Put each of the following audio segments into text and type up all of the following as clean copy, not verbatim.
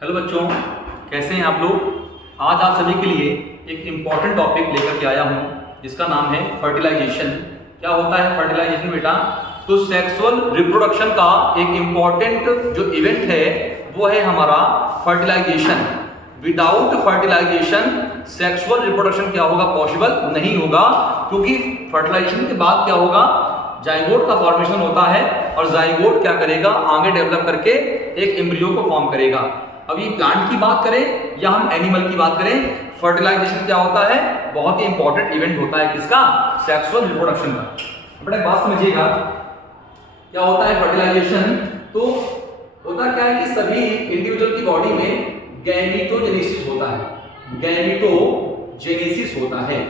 Hello बच्चों, कैसे हैं आप लोग। आज आप सभी के लिए एक इम्पॉर्टेंट टॉपिक लेकर के आया हूं जिसका नाम है फर्टिलाइजेशन। क्या होता है फर्टिलाइजेशन बेटा? तो सेक्सुअल रिप्रोडक्शन का एक इम्पॉर्टेंट जो इवेंट है वो है हमारा fertilisation. Without fertilisation sexual reproduction क्या होगा? पॉसिबल नहीं होगा, क्योंकि फर्टिलाइजेशन के बाद क्या होगा? जाइगोट का फॉर्मेशन होता है और जाइगोट क्या करेगा? आगे डेवलप करके एक एम्ब्रियो को फॉर्म करेगा। अब ये प्लांट की बात करें या हम एनिमल की बात करें, फर्टिलाइजेशन क्या होता है? बहुत ही इंपॉर्टेंट इवेंट होता है किसका? सेक्सुअल रिप्रोडक्शन का। बड़ा बात समझिएगा, क्या होता है फर्टिलाइजेशन? तो होता क्या है कि सभी इंडिविजुअल की बॉडी में गैमेटोजेनेसिस होता है। गैमेटोजेनेसिस होता है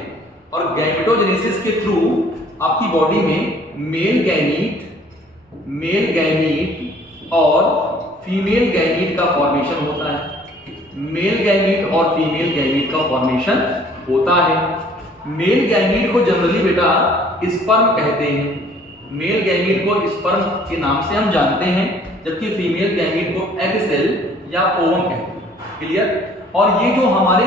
और गैमेटोजेनेसिस के थ्रू आपकी बॉडी में मेल गैमीट और फीमेल गैमीट का फॉर्मेशन होता है। मेल गैमीट और फीमेल गैमीट का फॉर्मेशन होता है। मेल गैमीट को जनरली बेटा स्पर्म कहते हैं। मेल गैमीट को स्पर्म के नाम से हम जानते हैं, जबकि फीमेल गैमीट को एग सेल या ओवम कहते हैं। क्लियर? और ये जो हमारे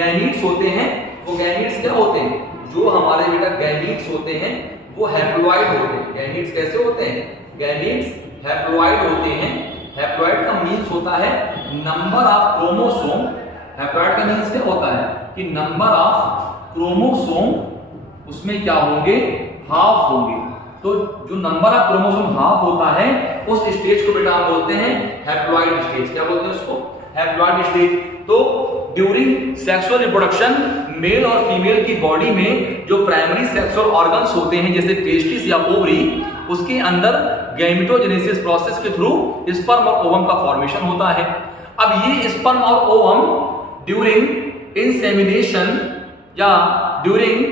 गैमीट्स होते हैं वो गैमीट्स क्या होते हैं? जो हमारे बेटा गैमीट्स होते हैं वो हैप्लॉइड होते हैं। गैमीट्स कैसे होते हैं? गैमीट्स हैप्लॉइड होते हैं। हैप्लॉइड का मीन्स होता है नंबर ऑफ क्रोमोसोम। हैप्लॉइड का मीन्स क्या होता है कि नंबर ऑफ क्रोमोसोम उसमें क्या होंगे? हाफ होंगे। तो जो नंबर ऑफ क्रोमोसोम हाफ होता है उस स्टेज को बेटा हम बोलते हैं हैप्लॉइड स्टेज। क्या बोलते हैं उसको? Haploid stage. तो ड्यूरिंग सेक्सुअल रिप्रोडक्शन मेल और फीमेल की बॉडी में जो प्राइमरी सेक्सुअल ऑर्गन्स होते हैं जैसे टेस्टिस या ओवरी, उसके अंदर गैमेटोजेनेसिस प्रोसेस के थ्रू स्पर्म और ओवम का फॉर्मेशन होता है। अब ये स्पर्म और ओवम ड्यूरिंग इंसेमिनेशन या ड्यूरिंग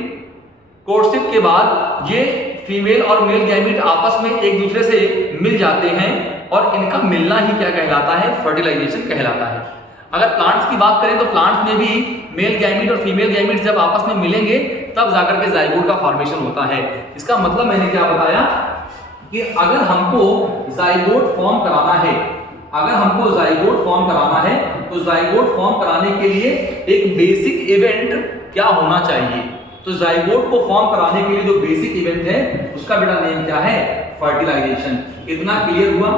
कोर्टशिप के बाद ये फीमेल और मेल गैमीट आपस में एक दूसरे से मिल जाते हैं और इनका मिलना ही क्या कहलाता है? फर्टिलाइजेशन कहलाता है। अगर प्लांट्स की बात करें तो प्लांट्स में भी मेल गैमीट और फीमेल गैमीट जब आपस में मिलेंगे तब जाकर के जाइगोट का फॉर्मेशन होता है। इसका मतलब मैंने क्या बताया कि अगर हमको जाइगोट फॉर्म कराना है, तो जाइगोट फॉर्म कराने के लिए एक बेसिक इवेंट क्या होना चाहिए? तो जाइगोट को फॉर्म कराने के लिए जो बेसिक इवेंट है उसका बेटा नेम क्या है? फर्टिलाइजेशन। इतना क्लियर हुआ?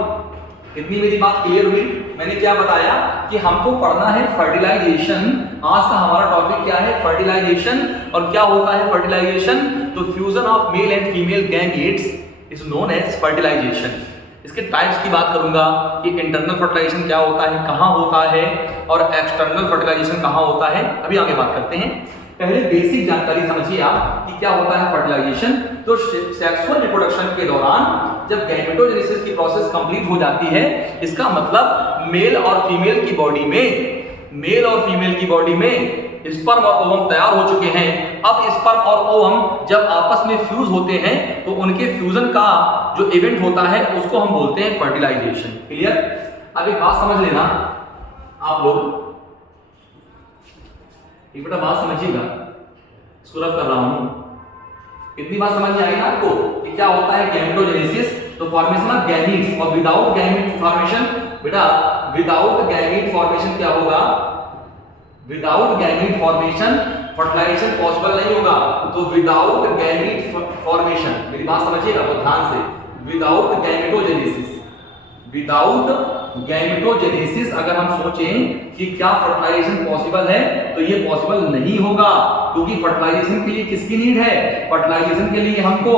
इतनी मेरी बात क्लियर हुई? मैंने क्या बताया कि हमको पढ़ना है फर्टिलाइजेशन। आज का हमारा टॉपिक क्या है? फर्टिलाइजेशन। और क्या होता है फर्टिलाइजेशन? तो fusion of male and female gametes is known as fertilisation. इसके टाइप्स की बात करूंगा कि इंटरनल फर्टिलाइजेशन क्या होता है, कहां होता है, और एक्सटर्नल फर्टिलाइजेशन कहां होता है। अभी आगे बात करते हैं। पहले बेसिक जानकारी समझिए आप कि क्या होता है फर्टिलाइजेशन। तो सेक्सुअल रिप्रोडक्शन के दौरान जब गैमेटोजेनेसिस की प्रोसेस कंप्लीट हो जाती है, इसका मतलब मेल और फीमेल की बॉडी में स्पर्म और ओवम तैयार हो चुके हैं। अब स्पर्म और ओवम जब आपस में फ्यूज होते हैं तो उनके फ्यूजन का जो इवेंट होता है उसको हम बोलते हैं फर्टिलाइजेशन। क्लियर? अब एक बात समझ लेना आप लोग, एक बेटा बात समझिएगा, इसको रफ कर रहा हूं। इतनी बात समझ में आई ना आपको कि क्या होता है गैमेटोजेनेसिस? तो फॉर्मेशन ऑफ गैमीट्स। और विदाउट गैमीट फॉर्मेशन बेटा, विदाउट गैमीट फॉर्मेशन क्या होगा? Without gamete formation fertilisation possible नहीं होगा। तो विदाउट गैमीट फॉर्मेशन, मेरी बात समझिएगा बहुत ध्यान से, विदाउट गैमेटोजेनेसिस अगर हम सोचें कि क्या फर्टिलाइजेशन पॉसिबल है, तो ये पॉसिबल नहीं होगा। क्योंकि फर्टिलाइजेशन के लिए किसकी नीड है? फर्टिलाइजेशन के लिए हमको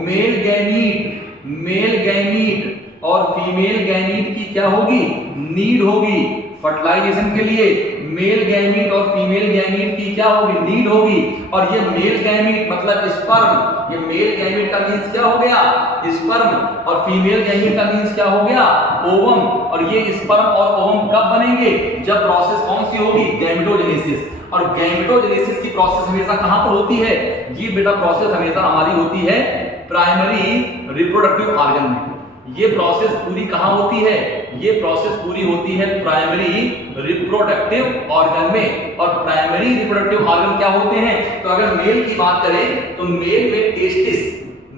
मेल गैमीट और फीमेल गैमीट की क्या होगी? नीड होगी। फर्टिलाइजेशन के लिए मेल गैमीट और फीमेल गैमीट की क्या होगी? नीड होगी। और ये मेल गैमीट मतलब स्पर्म, ये मेल गैमीट का मींस क्या हो गया? स्पर्म। और फीमेल गैमीट का मींस क्या हो गया? ओवम। और ये स्पर्म और ओवम कब बनेंगे? जब प्रोसेस कौन सी होगी? गैमेटोजेनेसिस। और गैमेटोजेनेसिस की प्रोसेस हमेशा कहां पर होती है? ये बेटा प्रोसेस हमेशा हमारी होती है प्राइमरी रिप्रोडक्टिव ऑर्गन में। ये प्रोसेस पूरी कहां होती है? ये प्रोसेस पूरी होती है प्राइमरी रिप्रोडक्टिव ऑर्गन में। और प्राइमरी रिप्रोडक्टिव ऑर्गन क्या होते हैं? तो अगर मेल की बात करें तो मेल में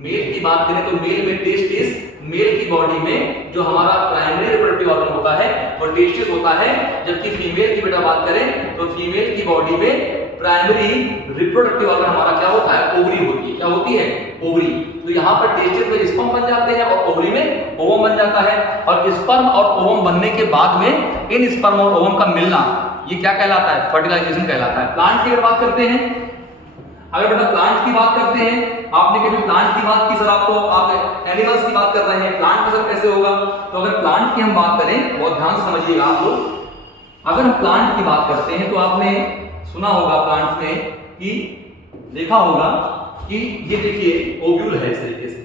मेल की बात करें तो मेल में टेस्टिस, मेल की बॉडी में जो हमारा प्राइमरी रिप्रोडक्टिव ऑर्गन होता है वो टेस्टिस होता है, जबकि फीमेल की बेटा बात करें तो फीमेल की बॉडी में प्राइमरी रिप्रोडक्टिव ऑर्गन हमारा क्या होता है, ओवरी होती है। क्या होती है, ओवरी। तो यहाँ पर टेस्टिस में स्पर्म बन जाते हैं और ओवरी में ओवम बन जाता है, और स्पर्म और ओवम बनने के बाद में इन स्पर्म और ओवम का मिलना ये क्या कहलाता है, फर्टिलाइजेशन कहलाता है। प्लांट की अगर बात करते हैं, अगर बेटा प्लांट की बात करते हैं, आपने कभी प्लांट की बात की सर, आप एनिमल्स की बात कर रहे हैं, प्लांट का सर कैसे होगा? तो अगर प्लांट की हम बात करें, बहुत ध्यान से समझिएगा आप लोग, अगर हम प्लांट की बात करते हैं तो आपने सुना होगा प्लांट्स में कि देखा होगा कि ये देखिए ओव्यूल है इस तरीके से।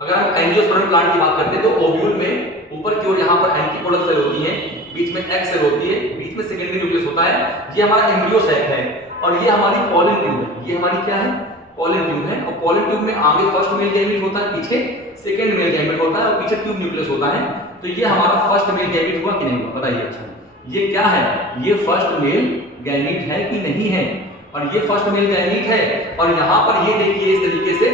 अगर हम एंजियोस्पर्म प्लांट की बात करते हैं तो ओव्यूल में ऊपर की ओर यहाँ पर एंटीपोडल सेल होती है, बीच में एग सेल होती है, बीच में सेकेंडरी न्यूक्लियस होता है, ये हमारा एम्ब्रियो सैक है, और ये हमारी पॉलन ट्यूब है। ये हमारी क्या है, पॉलन ट्यूब है। और पॉलन ट्यूब में आगे फर्स्ट मेल गैमीट होता है, पीछे सेकंड मेल गैमीट होता है, और पीछे ट्यूब न्यूक्लियस होता है। तो ये हमारा फर्स्ट मेल गैमीट हुआ कि नहीं हुआ, बताइए। अच्छा, ये क्या है, ये फर्स्ट मेल गैमीट है कि नहीं है? और ये फर्स्ट मेल गैमीट है, और यहाँ पर ये देखिए इस तरीके से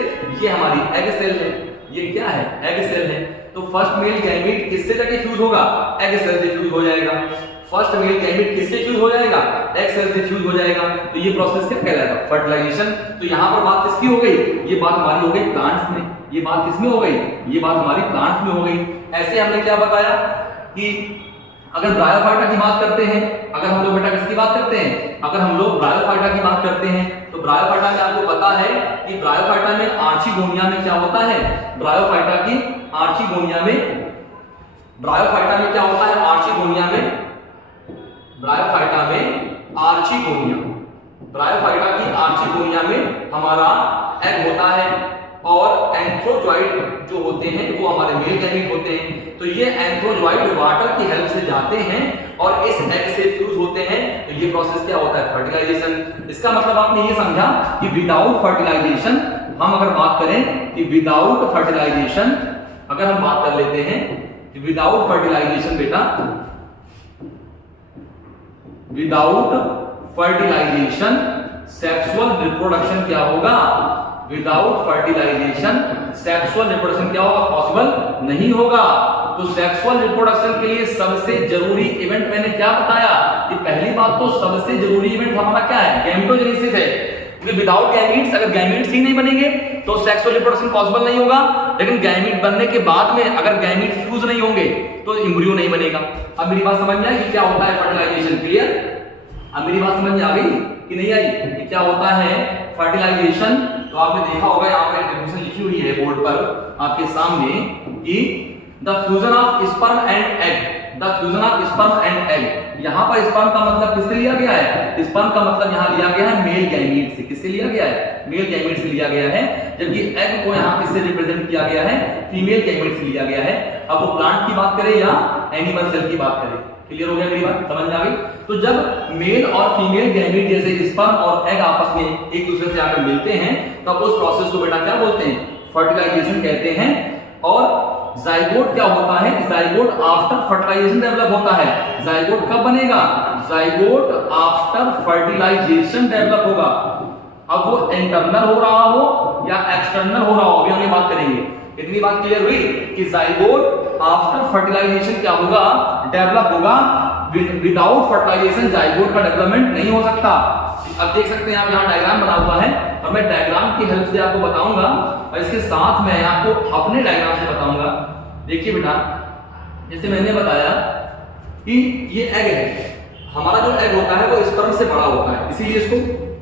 ये हमारी एग सेल है। ये क्या है, एग सेल है। तो फर्स्ट मेल गैमीट किससे जाके फ्यूज होगा, एग सेल से फ्यूज हो जाएगा। फर्स्ट मेल गैमीट किससे फ्यूज हो जाएगा, एग सेल से फ्यूज हो जाएगा। तो ये प्रोसेस क्या कहलाएगा, फर्टिलाइजेशन। तो यहाँ पर बात किसकी हो गई, ये बात हमारी हो गई प्लांट्स में। ये बात किसमें हो गई, ये बात हमारी प्लांट्स में हो गई। ऐसे हमने क्या बताया कि अगर ब्रायोफाइटा की बात करते हैं, अगर हम लोग बेटा किसकी बात करते हैं, अगर हम लोग ब्रायोफाइटा की बात करते हैं तो ब्रायोफाइटा में आपको पता है कि ब्रायोफाइटा में आर्चिगोनिया में क्या होता है, ब्रायोफाइटा की आर्चिगोनिया में, ब्रायोफाइटा में क्या होता है, आर्चिगोनिया में, ब्रायोफाइटा में आर्चिगोनिया, ब्रायोफाइटा की आर्चिगोनिया में हमारा एग होता है, और एंथ्रोजॉइड जो होते हैं वो हमारे मेल गैमीट होते हैं। तो ये एंथ्रोजॉइड वाटर की हेल्प से जाते हैं और इस एग से फ्यूज होते हैं। तो ये प्रोसेस क्या होता है, फर्टिलाइजेशन। इसका मतलब आपने ये समझा कि विदाउट फर्टिलाइजेशन, हम अगर बात करें कि विदाउट फर्टिलाइजेशन, अगर हम बात कर लेते हैं कि विदाउट फर्टिलाइजेशन बेटा, विदाउट फर्टिलाइजेशन सेक्सुअल रिप्रोडक्शन क्या होगा, विदाउट फर्टिलाइजेशन सेक्सुअल रिप्रोडक्शन क्या होगा, पॉसिबल नहीं होगा। तो सेक्सुअल रिप्रोडक्शन के लिए सबसे जरूरी इवेंट मैंने क्या बताया कि पहली बात तो सबसे जरूरी इवेंट हमारा क्या है, गैमेटोजेनेसिस है। क्योंकि विदाउट गैमीट्स, अगर गैमीट्स ही नहीं बनेंगे तो सेक्सुअल रिप्रोडक्शन पॉसिबल नहीं होगा। लेकिन गैमीट बनने के बाद में अगर गैमीट फ्यूज नहीं होंगे तो एम्ब्रियो नहीं बनेगा। अब मेरी बात समझ में आई कि क्या होता है फर्टिलाइजेशन, क्लियर? अब मेरी बात समझ में आ गई कि नहीं आई कि क्या होता है फर्टिलाइजेशन? तो आपने देखा होगा यहाँ पर डेफिनेशन लिखी हुई है बोर्ड पर आपके सामने कि the fusion of sperm and egg, the fusion of sperm and egg. यहाँ पर स्पर्म का मतलब किससे लिया गया है, स्पर्म का मतलब यहाँ लिया गया है मेल गैमीट से। किससे लिया गया है, मेल गैमीट से लिया गया है। जबकि एग को यहाँ किससे रिप्रेजेंट किया गया है, फीमेल गैमीट से लिया गया है। अब वो प्लांट की बात करें या एनिमल सेल की बात करें, क्लियर हो गया मेरी बात, समझ में आ गई? तो जब मेल और फीमेल गैमीट जैसे स्पर्म और एग आपस में एक दूसरे से आकर मिलते हैं तब उस प्रोसेस को बेटा क्या बोलते हैं, फर्टिलाइजेशन कहते हैं। और जाइगोट क्या होता है, जाइगोट आफ्टर फर्टिलाइजेशन डेवलप होता है। जाइगोट कब बनेगा, जाइगोट आफ्टर फर्टिलाइजेशन डेवलप होगा। अब वो इंटरनल हो रहा हो या एक्सटर्नल हो रहा हो, अभी हम ये बात करेंगे। इतनी बात क्लियर हुई कि जाइगोट आफ्टर फर्टिलाइजेशन क्या होगा, डेवलप होगा। विदाउट फर्टिलाइजेशन जाइगोट का डेवलपमेंट नहीं हो सकता। अब देख सकते हैं आप यहाँ डायग्राम बना हुआ है और मैं डायग्राम की हेल्प से आपको बताऊंगा और इसके साथ मैं आपको अपने डायग्राम से बताऊंगा। देखिए बेटा, जैसे मैंने बताया कि ये एग है, हमारा जो एग होता है वो स्पर्म से बड़ा होता है, इसीलिए इसको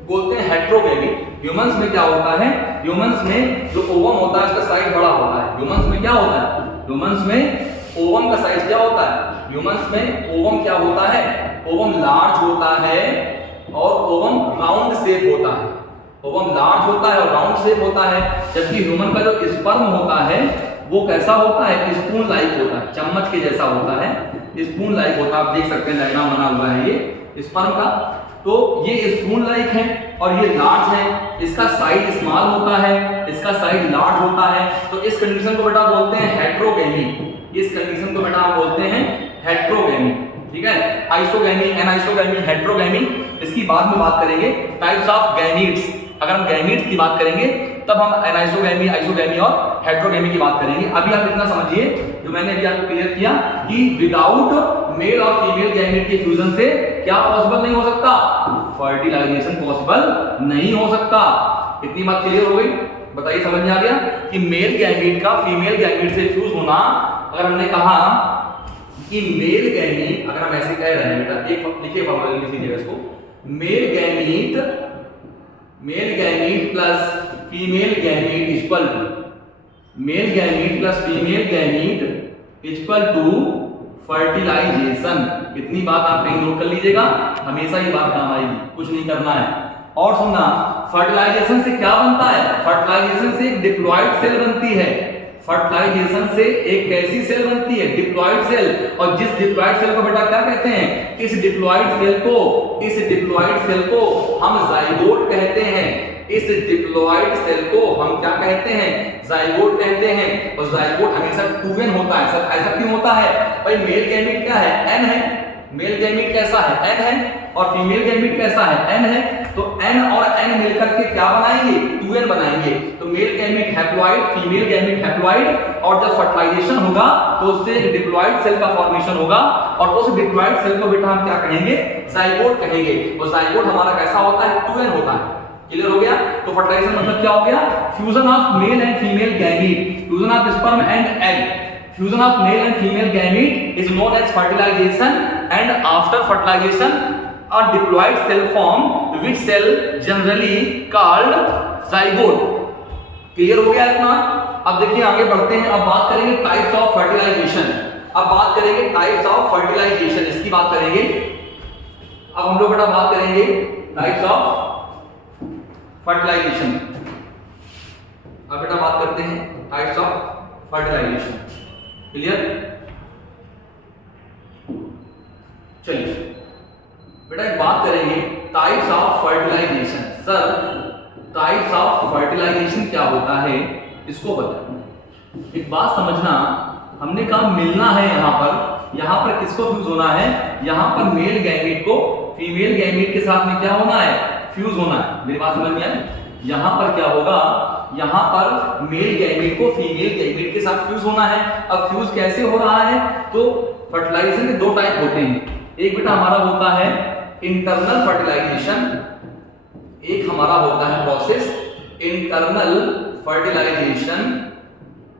बोलते हैं हेटेरोगैमी। ह्यूमंस में क्या होता है, ह्यूमंस में जो ओवम होता है उसका साइज बड़ा होता है। ह्यूमंस में क्या होता है, ह्यूमंस में ओवम का साइज क्या होता है, ह्यूमंस में ओवम क्या होता है, ओवम लार्ज होता है और ओवम राउंड शेप होता है। ओवम लार्ज होता है और राउंड शेप होता है। जबकि ह्यूमन का जो स्पर्म होता है वो कैसा होता है, स्पून लाइक होता है, चम्मच के जैसा होता है, स्पून लाइक होता है। आप देख सकते हैं डायग्राम बना हुआ है ये स्पर्म का। तो ये स्पून लाइक है और ये लार्ज है, इसका साइज स्मॉल होता है, इसका साइज लार्ज होता है। तो इस कंडीशन को बेटा बोलते हैं हेटेरोगैमी। इस कंडीशन को बेटा हम बोलते हैं हेटेरोगैमी, ठीक है। आइसोगैमी, एनाइसोगैमी, हेटेरोगैमी, इसकी बाद में बात करेंगे। टाइप्स ऑफ गैमीट्स, अगर हम गैमीट्स की बात करेंगे तब हम एनाइसोगैमी, आइसोगैमी और हेटेरोगैमी की बात करेंगे। अभी आप इतना समझिए जो मैंने अभी आपको क्लियर किया कि विदाउट मेल और फीमेल गैमीट के फ्यूजन से क्या पॉसिबल नहीं हो सकता, फर्टिलाइजेशन पॉसिबल नहीं हो सकता। इतनी बात क्लियर हो गई? बताइए समझ में आ गया कि मेल गैमीट का फीमेल गैमीट से फ्यूज होना, अगर हमने कहा कि मेल गैमीट, अगर हम ऐसे कह रहे हैं बेटा, एक लिखिए फॉर्मूला लिख लीजिएगा इसको, male gamete plus female gamete equal to, male gamete plus female gamete equal to fertilisation. इतनी बात आप कहीं नोट कर लीजिएगा, हमेशा ये बात काम आएगी, कुछ नहीं करना है। और सुनना, फर्टिलाइजेशन से क्या बनता है? फर्टिलाइजेशन से एक डिप्लॉयड सेल बनती है। फर्टिलाइजेशन से एक कैसी सेल बनती है? Diploid cell. और जिस डिप्लॉयड सेल को बेटा क्या कहते हैं? इस डिप्लॉयड सेल को हम जाइगोट कहते हैं। इस डिप्लॉयड सेल को हम क्या कहते हैं? जाइगोट कहते हैं। और जाइगोट हमेशा 2n होता है। सर ऐसा क्यों होता है? भाई मेल गैमीट क्या है? n है। मेल गैमीट कैसा है? n है। और फीमेल गैमीट कैसा है? n है। तो n और n मिलकर के क्या बनाएंगे? 2n बनाएंगे। तो male gamete haploid, female gamete haploid, और जब फर्टिलाइजेशन होगा तो उससे एक डिप्लॉयड सेल का फॉर्मेशन होगा, और उस डिप्लॉयड सेल को बेटा हम क्या कहेंगे? जाइगोट कहेंगे। और जाइगोट हमारा कैसा होता है? 2n होता है। क्लियर हो गया? तो फर्टिलाइजेशन मतलब क्या हो गया? Fusion of male and female gamete, fusion of sperm and egg, fusion of male and female gamete is known as fertilization, and after fertilization a diploid cell form which cell generally called zygote। Clear हो गया इतना? अब देखिए आगे बढ़ते हैं, अब बात करेंगे टाइप्स ऑफ फर्टिलाइजेशन। अब बात करेंगे टाइप्स ऑफ फर्टिलाइजेशन, इसकी बात करेंगे। अब हम लोग बेटा बात करेंगे टाइप्स ऑफ फर्टिलाइजेशन। अब बेटा बात करते हैं टाइप्स ऑफ फर्टिलाइजेशन। क्लियर? चलिए बेटा एक बात करेंगे types of fertilisation. Sir types of fertilisation क्या होता है, इसको बताएं। एक बात समझना, हमने कहा मिलना है यहाँ पर किसको फ्यूज होना है? यहाँ पर मेल गैमीट को फीमेल गैमीट के साथ में क्या होना है? फ्यूज होना है। मेरी बात समझ में आई? यहाँ पर क्या होगा? यहाँ पर मेल गैमीट को फीमेल गैमीट के साथ फ्यूज होना है। अब फ्यूज कैसे हो रहा है? तो फर्टिलाइजेशन के दो टाइप होते हैं। एक बेटा हमारा होता है इंटरनल फर्टिलाइजेशन, एक हमारा होता है प्रोसेस इंटरनल फर्टिलाइजेशन,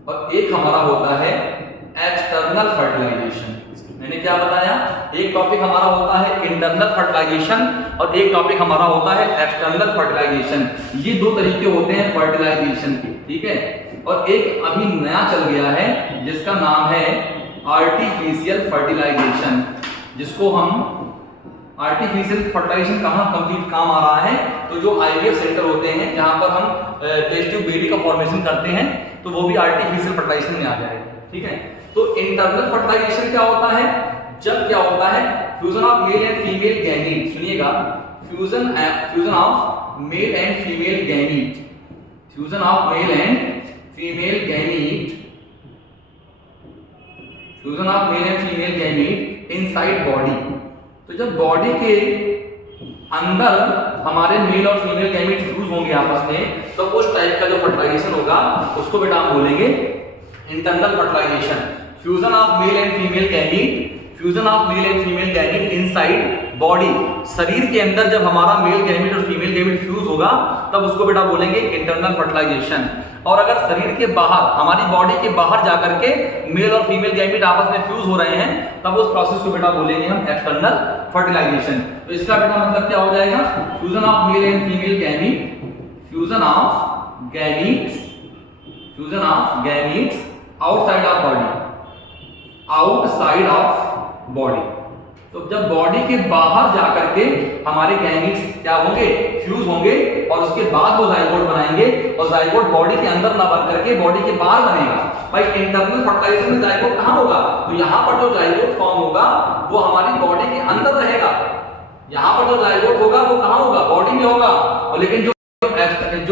और एक हमारा होता है एक्सटर्नल फर्टिलाइजेशन। मैंने क्या बताया? एक टॉपिक हमारा होता है इंटरनल फर्टिलाइजेशन और एक टॉपिक हमारा होता है एक्सटर्नल फर्टिलाइजेशन। ये दो तरीके होते हैं फर्टिलाइजेशन के, ठीक है? और एक अभी नया चल गया है जिसका नाम है आर्टिफिशियल फर्टिलाइजेशन, जिसको हम आर्टिफिशियल फर्टिलाइजेशन कहाँ कंप्लीट काम आ रहा है? तो जो आईवीएफ सेंटर होते हैं जहां पर हम टेस्ट ट्यूब बेबी का फॉर्मेशन करते हैं, तो वो भी आर्टिफिशियल फर्टिलाइजेशन में आ जाएगा, ठीक है? तो इंटरनल फर्टिलाइजेशन क्या होता है? जब क्या होता है? Fusion of male and female gamete. सुनिएगा, fusion of male and female gamete, fusion of male and female gamete, fusion of male and female gamete inside body. तो जब बॉडी के अंदर हमारे मेल और फीमेल गैमीट फ्यूज होंगे आपस में, तो उस टाइप का जो फर्टिलाइजेशन होगा उसको बेटा हम बोलेंगे internal fertilisation. Fusion of male and female gamete, fusion of male and female gamete inside body. शरीर के अंदर जब हमारा मेल गैमीट और फीमेल गैमीट फ्यूज होगा तब उसको बेटा बोलेंगे इंटरनल फर्टिलाइजेशन। और अगर शरीर के बाहर, हमारी बॉडी के बाहर जाकर के मेल और फीमेल गैमीट आपस में फ्यूज हो रहे हैं, तब उस प्रोसेस को बेटा बोलेंगे हम एक्सटर्नल फर्टिलाइजेशन। तो इसका बेटा मतलब क्या हो जाएगा? Fusion of male and female gamete, fusion of gametes, fusion of gametes outside of body, outside of body. तो जब बॉडी के बाहर जाकर के हमारे गैमीट्स क्या होंगे? फ्यूज होंगे, और उसके बाद वो जाइगोट बनाएंगे, और जाइगोट बॉडी के अंदर ना बन करके बॉडी के बाहर बनेगा। भाई इंटरनल फर्टिलाइजेशन में जाइगोट कहाँ होगा? तो यहाँ पर जो जाइगोट फॉर्म होगा वो हमारी बॉडी के अंदर रहेगा। यहाँ पर जो जाइगोट होगा वो कहाँ होगा? बॉडी में होगा। और लेकिन जो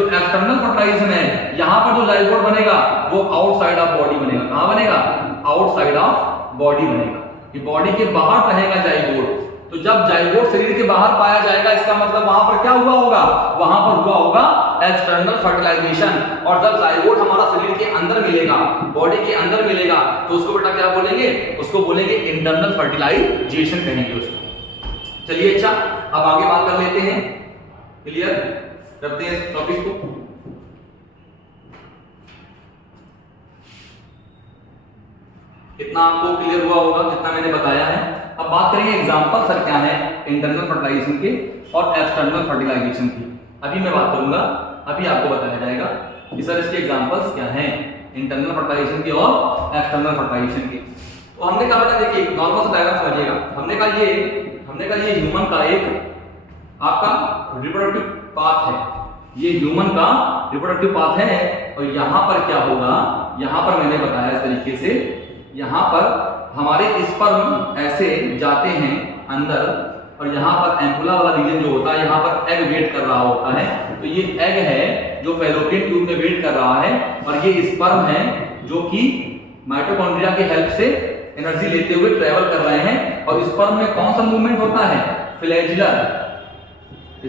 एक्सटर्नल फर्टिलाइजेशन है, यहाँ पर जो जाइगोट बनेगा वो आउटसाइड ऑफ बॉडी बनेगा। कहाँ बनेगा? आउटसाइड ऑफ बॉडी बनेगा। ये बॉडी के बाहर रहेगा जाइगोट। तो जब जाइगोट शरीर के बाहर पाया जाएगा इसका मतलब वहां पर क्या हुआ होगा, वहां पर हुआ होगा एक्सटर्नल फर्टिलाइजेशन। और जब जाइगोट हमारा शरीर के अंदर मिलेगा, बॉडी के अंदर मिलेगा, तो उसको बेटा क्या बोलेंगे, उसको बोलेंगे इंटरनल फर्टिलाइजेशन कहेंगे उसको। चलिए अच्छा, अब आगे बात कर लेते हैं, क्लियर करते हैं इस टॉपिक को। कितना आपको क्लियर हुआ होगा जितना मैंने बताया है। अब बात करेंगे एग्जांपल सर क्या है इंटरनल फर्टिलाइजेशन के और एक्सटर्नल फर्टिलाइजेशन की। अभी मैं बात करूंगा, अभी आपको बताया जाएगा कि सर इसके एग्जांपल्स क्या हैं इंटरनल फर्टिलाइजेशन के और एक्सटर्नल फर्टिलाइजेशन के। तो हमने कहा बेटा देखिए नॉर्मल सा डायग्राम समझिएगा, हमने कहा ये ह्यूमन का एक आपका रिप्रोडक्टिव पाथ है, ये ह्यूमन का रिप्रोडक्टिव पाथ है। और यहाँ पर क्या होगा, यहाँ पर मैंने बताया इस तरीके से, यहाँ पर हमारे स्पर्म ऐसे जाते हैं अंदर और यहाँ पर एम्पुला वाला रीजन जो होता है यहाँ पर एग वेट कर रहा होता है। तो ये एग है जो फैलोपियन ट्यूब में वेट कर रहा है और ये स्पर्म है जो कि माइटोकॉन्ड्रिया के हेल्प से एनर्जी लेते हुए ट्रेवल कर रहे हैं। और स्पर्म में कौन सा मूवमेंट होता है, फ्लैजुलर,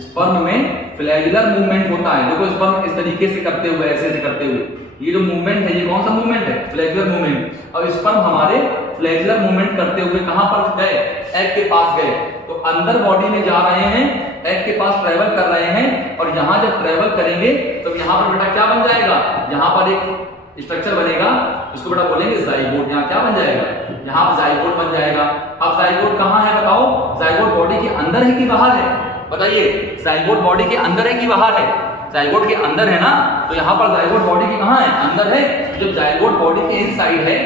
स्पर्म में फ्लैजुलर मूवमेंट होता है। देखो स्पर्म इस तरीके से करते हुए ऐसे करते हुए ये जो मूवमेंट है ये कौन सा मूवमेंट है, फ्लैजुलर मूवमेंट। और स्पर्म हमारे फ्लैजुलर मूवमेंट करते हुए कहां पर गए, एग के पास गए। तो अंदर बॉडी में जा रहे हैं, एग के पास ट्रेवल कर रहे हैं और यहां जब ट्रेवल करेंगे तो यहां पर बेटा क्या बन जाएगा, यहां पर एक स्ट्रक्चर बनेगा, उसको बेटा बोलेंगे जाइगोट। यहां क्या बन जाएगा, यहां पर जाइगोट बन जाएगा। अब जाइगोट कहां है बताओ, जाइगोट बॉडी के अंदर है कि बाहर है, बताइए जाइगोट बॉडी के अंदर है कि बाहर है, जाइगोट के अंदर है ना। तो यहाँ पर जाइगोट बॉडी के कहाँ है, अंदर है। जब जाइगोट बॉडी के इनसाइड है,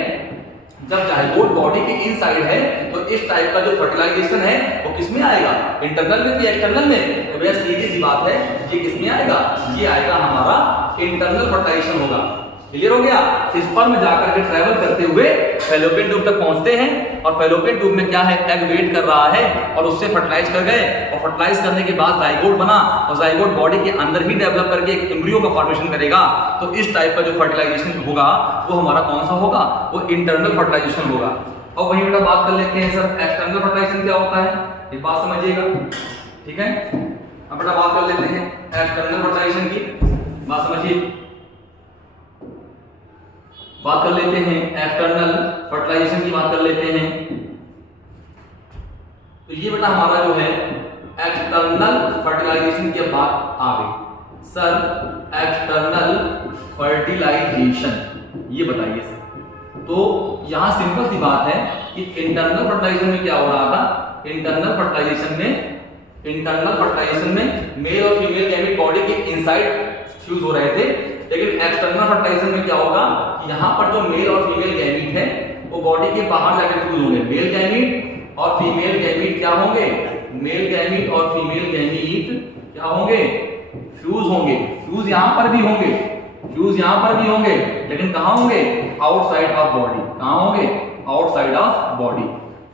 जब जाइगोट बॉडी के इनसाइड है तो इस टाइप का जो फर्टिलाइजेशन है वो किस में आएगा, इंटरनल में कि एक्सटर्नल में। तो भैया सीधी सी बात है, ये किस में आएगा, ये आएगा हमारा इंटरनल फर्टिलाइजेशन होगा। क्लियर हो गया। स्पर्म में जाकर के ट्रैवल करते हुए फैलोपियन ट्यूब तक पहुंचते हैं और फैलोपियन ट्यूब में क्या है, एग वेट कर रहा है और उससे फर्टिलाइज कर गए और फर्टिलाइज करने के बाद जाइगोट बना और जाइगोट बॉडी के अंदर ही डेवलप करके एक एम्ब्रियो का फॉर्मेशन करेगा। तो इस टाइप का जो फर्टिलाइजेशन होगा वो हमारा कौन सा होगा, वो इंटरनल फर्टिलाइजेशन होगा। और वहीं बेटा बात कर लेते हैं सर एक्सटर्नल फर्टिलाइजेशन क्या होता है, एक बात समझिएगा, ठीक है। अब बेटा बात कर लेते हैं एक्सटर्नल फर्टिलाइजेशन की, बात समझिए। बात कर लेते हैं एक्सटर्नल फर्टिलाइजेशन की, बात कर लेते हैं। तो ये बेटा हमारा जो है एक्सटर्नल फर्टिलाइजेशन की बात आ गई। सर एक्सटर्नल फर्टिलाइजेशन ये बताइए सर। तो यहां सिंपल सी बात है कि इंटरनल फर्टिलाइजेशन में क्या हो रहा था, इंटरनल फर्टिलाइजेशन में मेल और फीमेल गैमेट बॉडी के इनसाइड फ्यूज हो रहे थे। लेकिन एक्सटर्नल फर्टिलाइजेशन में क्या होगा कि यहाँ पर जो मेल और फीमेल गैमीट है वो बॉडी के बाहर जाकर फ्यूज होंगे। मेल गैमीट और फीमेल गैमीट क्या होंगे, मेल गैमीट और फीमेल गैमीट क्या होंगे, फ्यूज होंगे। फ्यूज यहाँ पर भी होंगे, फ्यूज यहाँ पर भी होंगे, लेकिन कहाँ होंगे, आउटसाइड ऑफ बॉडी। कहाँ होंगे, आउटसाइड ऑफ बॉडी।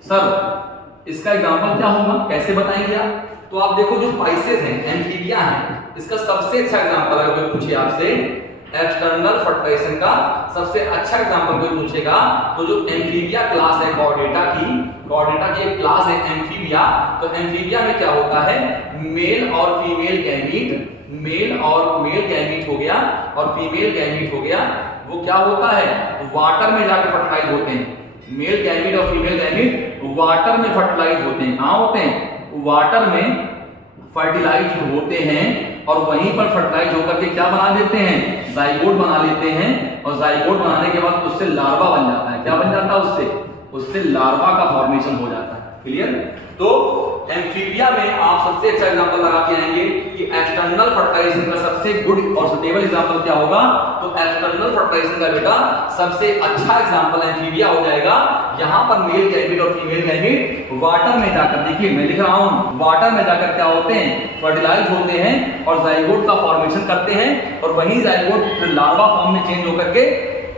सर इसका एग्जांपल क्या होगा, कैसे बताएंगे आप। तो आप देखो जो स्पाइसेस हैं, एम्फीबिया हैं, इसका सबसे अच्छा एग्जांपल अगर कोई पूछे आपसे एक्सटर्नल फर्टिलाइजेशन का सबसे अच्छा एग्जांपल कोई पूछेगा तो जो एम्फीबिया क्लास है कॉर्डेटा की एक क्लास है एम्फीबिया। तो एम्फीबिया में क्या होता है, मेल और फीमेल गैमीट, मेल और मेल गैमीट हो गया और फीमेल गैमीट हो गया, वो क्या होता है, वाटर में जाकर फर्टिलाइज होते हैं। मेल गैमीट और फीमेल गैमीट वाटर में फर्टिलाइज होते हैं। कहाँ होते हैं, वाटर में फर्टिलाइज होते हैं और वहीं पर फर्टिलाइज होकर के क्या बना देते हैं, जाइगोट बना लेते हैं। और जाइगोट बनाने के बाद उससे लार्वा बन जाता है। क्या बन जाता है, उससे लार्वा का फॉर्मेशन हो जाता है। क्लियर। तो एम्फीबिया में आप सबसे अच्छा एग्जांपल लगा के आएंगे कि एक्सटर्नल फर्टिलाइजेशन का सबसे गुड और सुटेबल एग्जांपल क्या होगा, तो एक्सटर्नल फर्टिलाइजेशन का बेटा सबसे अच्छा एग्जांपल एम्फीबिया हो जाएगा। यहां पर मेल गैमीट और फीमेल गैमीट वाटर में जाकर, देखिए मैं लिख रहा हूं, वाटर में जाकर क्या होते हैं, फर्टिलाइज होते हैं और जाइगोट का फॉर्मेशन करते हैं और वही जाइगोट फिर लार्वा फॉर्म में चेंज होकर के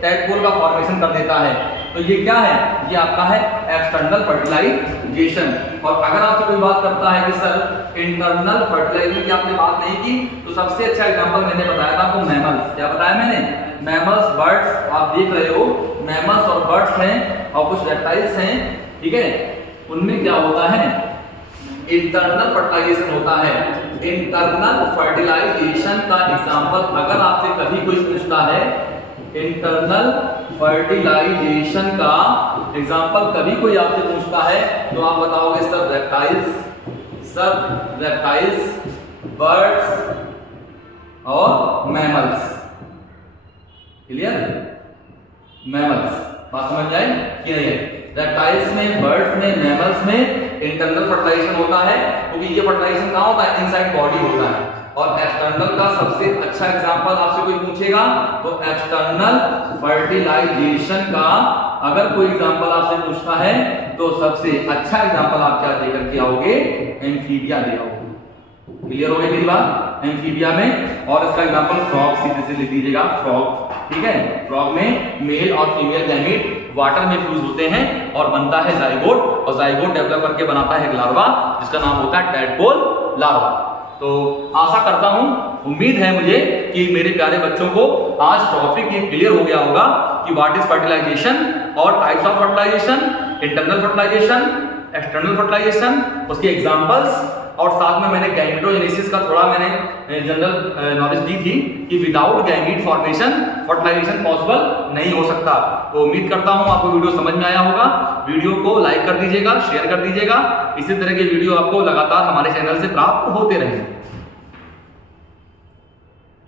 टैडपोल का फॉर्मेशन कर देता है। तो ये क्या है, ये आपका है एक्सटर्नल फर्टिलाइजेशन। और अगर आपसे कोई बात करता है कि सर इंटरनल फर्टिलाइजेशन की आपने बात नहीं की, तो सबसे अच्छा एग्जांपल मैंने बताया था आपको मैमल्स। क्या बताया मैंने, मैमल्स, बर्ड्स, आप देख रहे हो मैमल्स और बर्ड्स हैं और कुछ रेप्टाइल्स हैं, ठीक है। उनमें क्या होता है, इंटरनल फर्टिलाइजेशन होता है। इंटरनल फर्टिलाइजेशन का एग्जांपल अगर आपसे कभी कोई पूछता है, इंटरनल फर्टिलाइजेशन का एग्जांपल कभी कोई आपसे पूछता है तो आप बताओगे सब रेप्टाइल्स, बर्ड्स और मैमल्स। क्लियर? मैमल्स, बात समझ जाए कि नहीं? रेप्टाइल्स में, बर्ड्स में, मैमल्स में इंटरनल फर्टिलाइजेशन होता है, क्योंकि ये फर्टिलाइजेशन कहाँ होता है? इनसाइड बॉडी होता है। और एक्सटर्नल का सबसे अच्छा एग्जांपल आपसे कोई पूछेगा तो एक्सटर्नल फर्टिलाइजेशन का अगर कोई एग्जांपल आपसे पूछता है तो सबसे अच्छा एग्जांपल आप क्या देकर के आओगे? एम्फीबिया दे आओगे। क्लियर हो गई मेरी बात? एम्फीबिया में, और इसका एग्जांपल फ्रॉग सीधे से लिख दीजिएगा, फ्रॉग। ठीक है? फ्रॉग में मेल और फीमेल गैमीट वाटर में फ्यूज होते हैं और बनता है जाइगोट, और जाइगोट डेवलप करके बनाता है एक लार्वा जिसका नाम होता है टैडपोल लार्वा। तो आशा करता हूं, उम्मीद है मुझे कि मेरे प्यारे बच्चों को आज टॉपिक ये क्लियर हो गया होगा कि व्हाट इज फर्टिलाइजेशन और types of fertilisation, internal fertilisation, external fertilisation, उसके एग्जांपल्स, और साथ में मैंने गैमेटोजेनेसिस का थोड़ा मैंने जनरल नॉलेज दी थी कि without gamete formation fertilisation possible नहीं हो सकता। तो उम्मीद करता हूं आपको वीडियो समझ में आया होगा। वीडियो को लाइक कर दीजिएगा, शेयर कर दीजिएगा। इसी तरह के वीडियो आपको लगातार हमारे चैनल से प्राप्त होते रहेंगे।